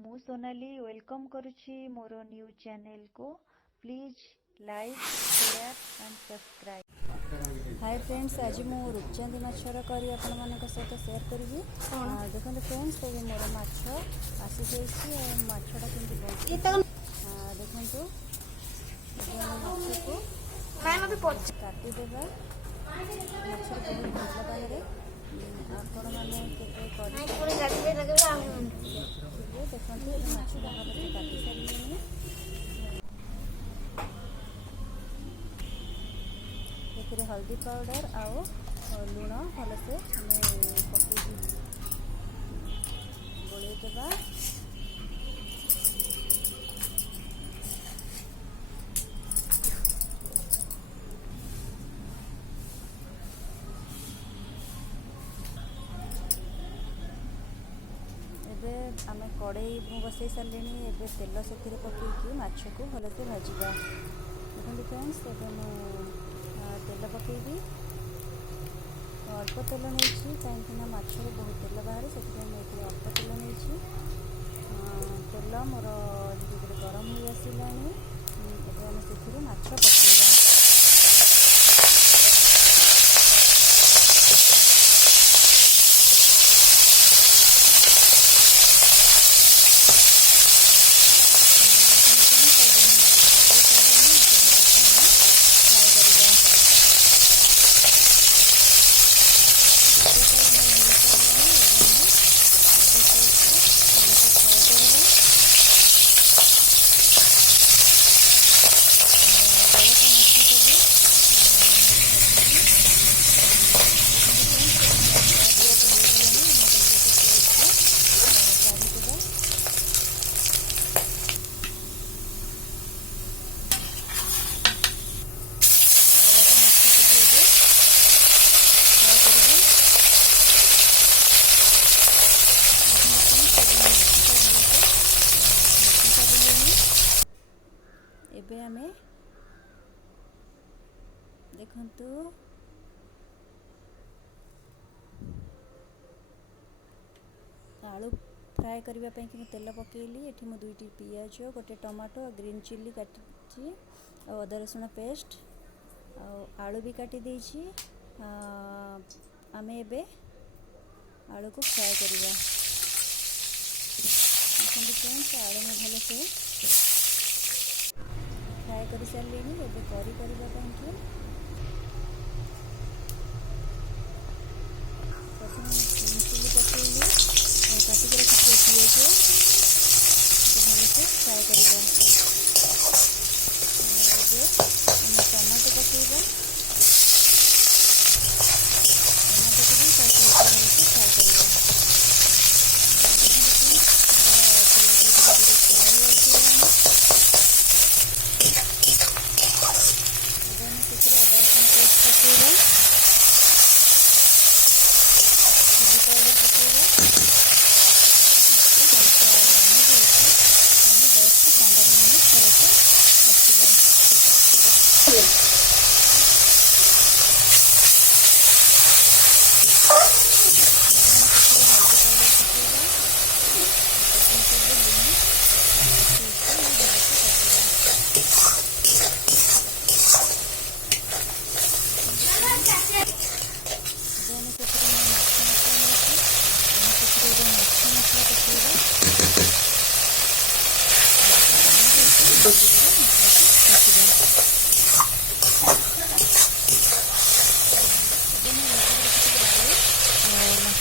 मु सोनाली वेलकम करुछि मोर न्यू चैनल को। Please like share and subscribe. Hi friends, आज मु रूपचांदी माछर करी आपण मानक सहित शेयर करिवि। देखो फ्रेंड्स, ये मोर माछ आसी जाइछि और माछटा केमति बनछि देखंतु। माछ को काटी देबा। माछर बहुत भल बाहर आपण मैंने देखते माछ बाहर काटी सारे ये हल्दी पाउडर आउ लुण भलसे पकई गोल देवा। आम कड़ई बसई सारे एवं तेल से पकईकि माछ को भलसे भाजवा। देखते फ्रेंड्स, तेल पकईबी। अल्प तेल नहीं कहीं माछर बहुत तेल बाहर से अल्प तेल नहीं। तेल मोर धीरे धीरे गरम हो आसला। आम से माछ पकईबा। एबे आमे देखंतु आलू फ्राए करबा पई कि तेल पकेली। एठी मु दुईटी पियाज, गोटे टमाटो और ग्रीन चिल्ली काटी और अदा रसुण पेस्ट और आलू भी काटी देछि। आमे एबे आलू को फ्राए करबा। देखंतु फ्रेंड्स, आलू में भलो से फ्राए कर सारे। एबे करी करबा पई कि प्रथम चिल्ली पकईली और काटिक रखी पियाज भलसे फ्राए करबा। टमाटो पकईबा। टमाटो को भी भलसे फ्राए करबा।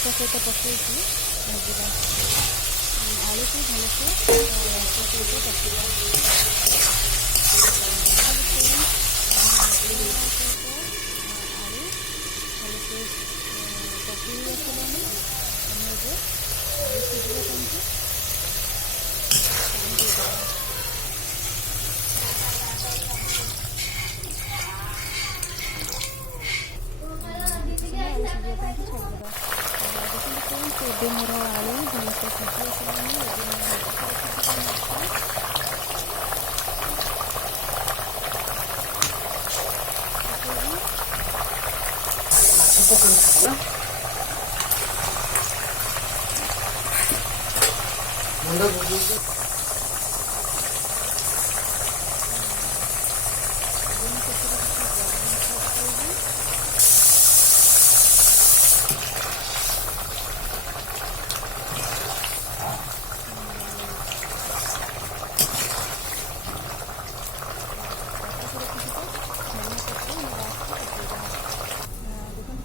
सहित पकईकि भाजवा। आलू को भलसे सहित पकड़ा। आलू भलसे पकई आसलानी। आलू सिझा पाई पानी देदेवा। एबे मोर आलू भलसे सिझी आसलानी।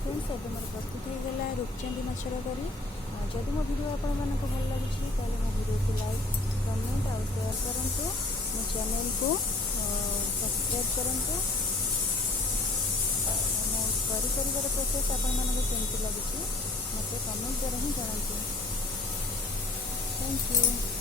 फ्रेंड्स अब मोर प्रस्तुत हो गला रूपचंदी माछर करी। जदि मो वीडियो आपण मानक भल लगी ताले मो वीडियो को लाइक कमेंट और शेयर करंतु। मो चैनल को सब्सक्राइब करंतु। मो करी करिवार प्रोसेस आपण मानक केमती लगी मते कमेंट द्वारा ही जणांतु। Thank you.